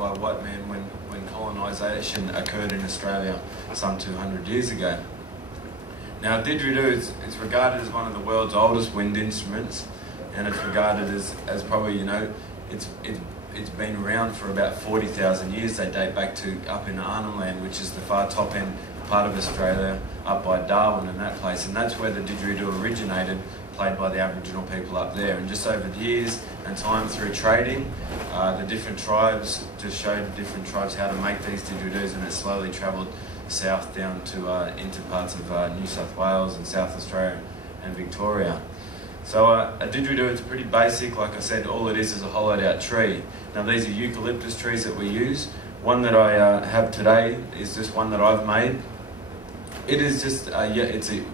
by white men when colonisation occurred in Australia some 200 years ago. Now, didgeridoo is regarded as one of the world's oldest wind instruments, and it's regarded as probably, you know, it's been around for about 40,000 years. They date back to up in Arnhem Land, which is the far top end part of Australia, up by Darwin and that place, and that's where the didgeridoo originated, played by the Aboriginal people up there. And just over the years and time through trading, the different tribes just showed different tribes how to make these didgeridoos, and it slowly travelled south down to into parts of New South Wales and South Australia and Victoria. So a didgeridoo is pretty basic. Like I said, all it is a hollowed out tree. Now these are eucalyptus trees that we use. One that I have today is just one that I've made. It is just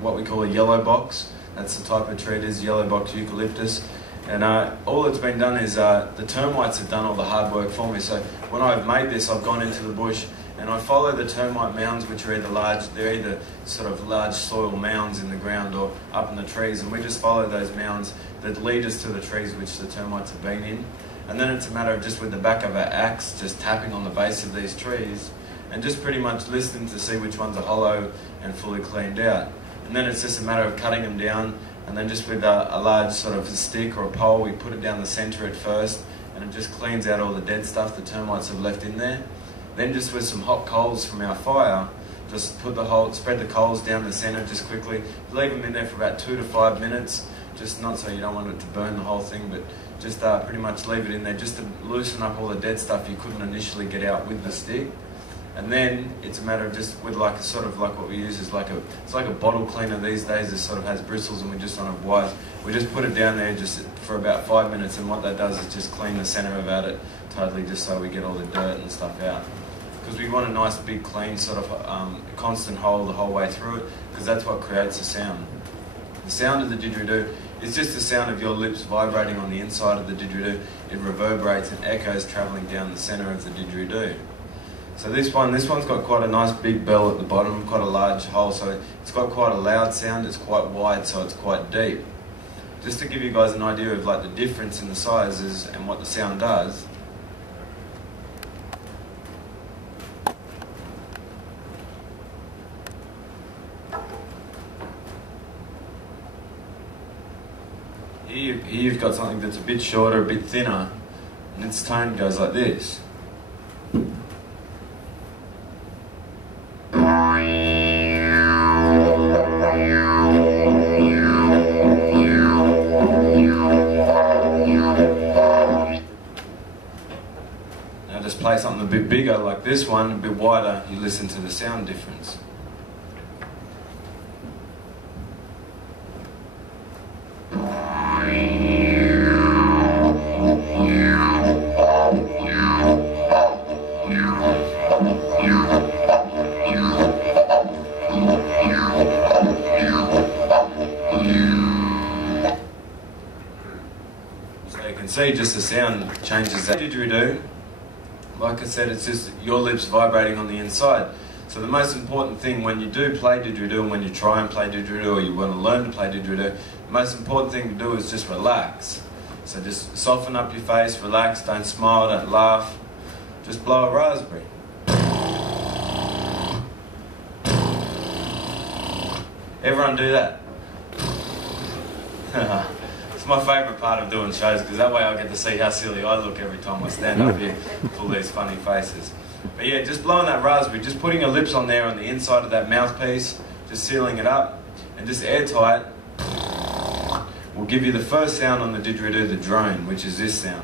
what we call a yellow box. That's the type of tree it is, yellow box eucalyptus. And all that's been done is the termites have done all the hard work for me. So when I've made this, I've gone into the bush and I follow the termite mounds, which are they're either sort of large soil mounds in the ground or up in the trees, and we just follow those mounds that lead us to the trees which the termites have been in. And then it's a matter of just with the back of our axe, just tapping on the base of these trees and just pretty much listening to see which ones are hollow and fully cleaned out. And then it's just a matter of cutting them down, and then just with a large sort of stick or a pole, we put it down the centre at first, and it just cleans out all the dead stuff the termites have left in there. Then just with some hot coals from our fire, just spread the coals down the centre just quickly, leave them in there for about 2 to 5 minutes, just not so you don't want it to burn the whole thing, but just pretty much leave it in there just to loosen up all the dead stuff you couldn't initially get out with the stick. And then it's a matter of just with like a sort of like what we use is it's like a bottle cleaner these days. It sort of has bristles, and we just on a wire, we just put it down there just for about 5 minutes, and what that does is just clean the centre of it totally, just so we get all the dirt and stuff out. Because we want a nice big clean sort of constant hole the whole way through it, because that's what creates the sound. The sound of the didgeridoo is just the sound of your lips vibrating on the inside of the didgeridoo. It reverberates and echoes travelling down the centre of the didgeridoo. So this one's got quite a nice big bell at the bottom, quite a large hole, so it's got quite a loud sound. It's quite wide, so it's quite deep. Just to give you guys an idea of like the difference in the sizes and what the sound does. Here you've got something that's a bit shorter, a bit thinner, and its tone goes like this. Now just play something a bit bigger like this one, a bit wider, you listen to the sound difference. See, just the sound changes. That didgeridoo, like I said, it's just your lips vibrating on the inside. So the most important thing when you do play didgeridoo, and when you try and play didgeridoo, or you want to learn to play didgeridoo, the most important thing to do is just relax. So just soften up your face, relax, don't smile, don't laugh, just blow a raspberry. Everyone do that. It's my favourite part of doing shows, because that way I get to see how silly I look every time I stand up here with all these funny faces. But yeah, just blowing that raspberry, just putting your lips on there on the inside of that mouthpiece, just sealing it up, and just airtight, will give you the first sound on the didgeridoo, the drone, which is this sound.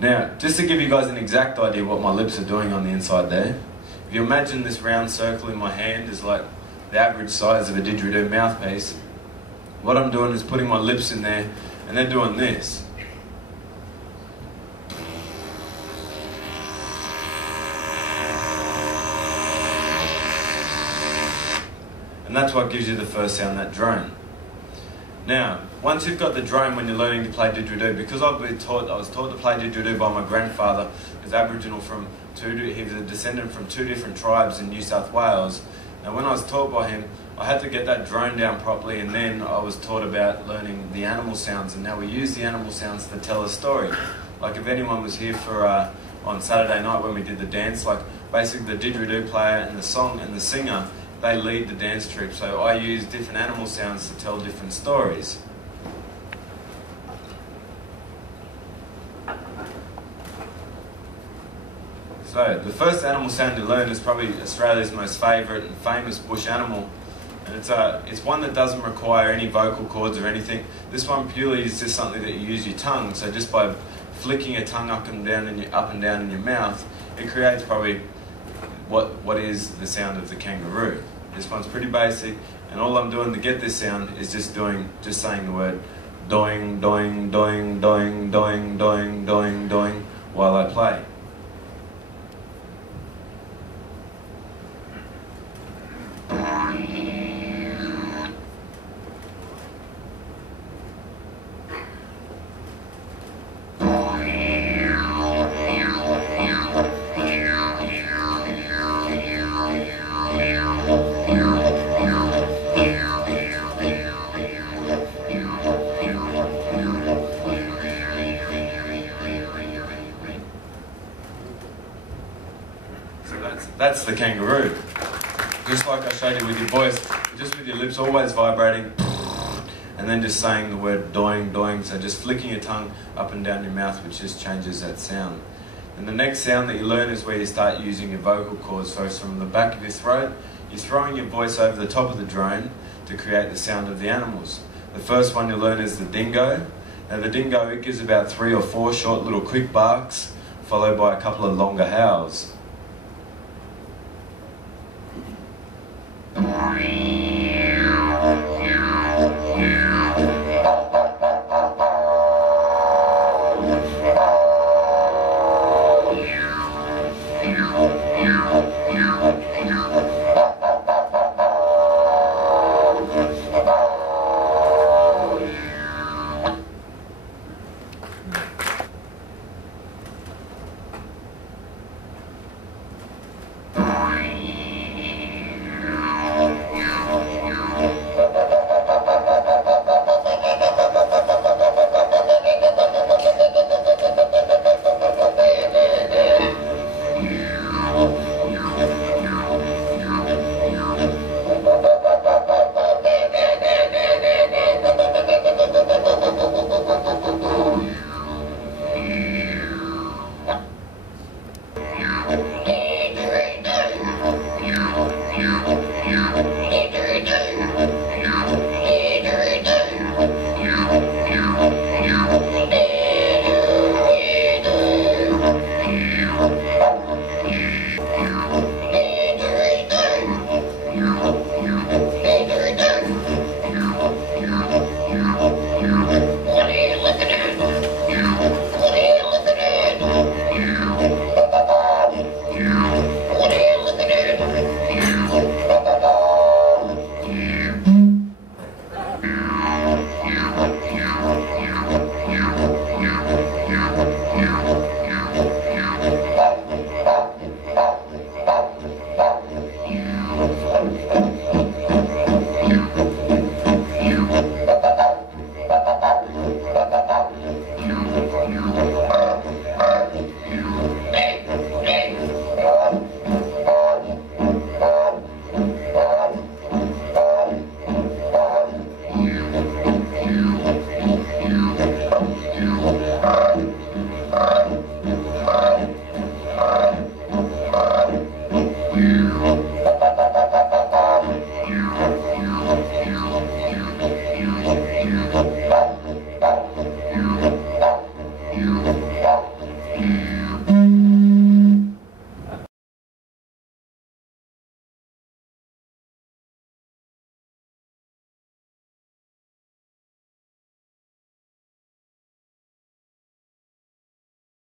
Now, just to give you guys an exact idea what my lips are doing on the inside there, if you imagine this round circle in my hand is like the average size of a didgeridoo mouthpiece, what I'm doing is putting my lips in there, and they're doing this. And that's what gives you the first sound, that drone. Now, once you've got the drone when you're learning to play didgeridoo, because I was taught to play didgeridoo by my grandfather, who's Aboriginal he was a descendant from 2 different tribes in New South Wales. Now when I was taught by him, I had to get that drone down properly, and then I was taught about learning the animal sounds, and now we use the animal sounds to tell a story. Like if anyone was here for on Saturday night when we did the dance, like basically the didgeridoo player and the song and the singer, they lead the dance troupe, so I use different animal sounds to tell different stories. So the first animal sound to learn is probably Australia's most favourite and famous bush animal, and it's one that doesn't require any vocal cords or anything. This one purely is just something that you use your tongue, so just by flicking your tongue up and down in your mouth, it creates probably what is the sound of the kangaroo. This one's pretty basic, and all I'm doing to get this sound is just saying the word doing, doing, doing, doing, doing, doing, doing, doing while I play. That's the kangaroo. Just like I showed you with your voice, just with your lips always vibrating, and then just saying the word doing, doing, so just flicking your tongue up and down your mouth, which just changes that sound. And the next sound that you learn is where you start using your vocal cords. So it's from the back of your throat, you're throwing your voice over the top of the drone to create the sound of the animals. The first one you learn is the dingo. Now the dingo, it gives about 3 or 4 short little quick barks, followed by a couple of longer howls.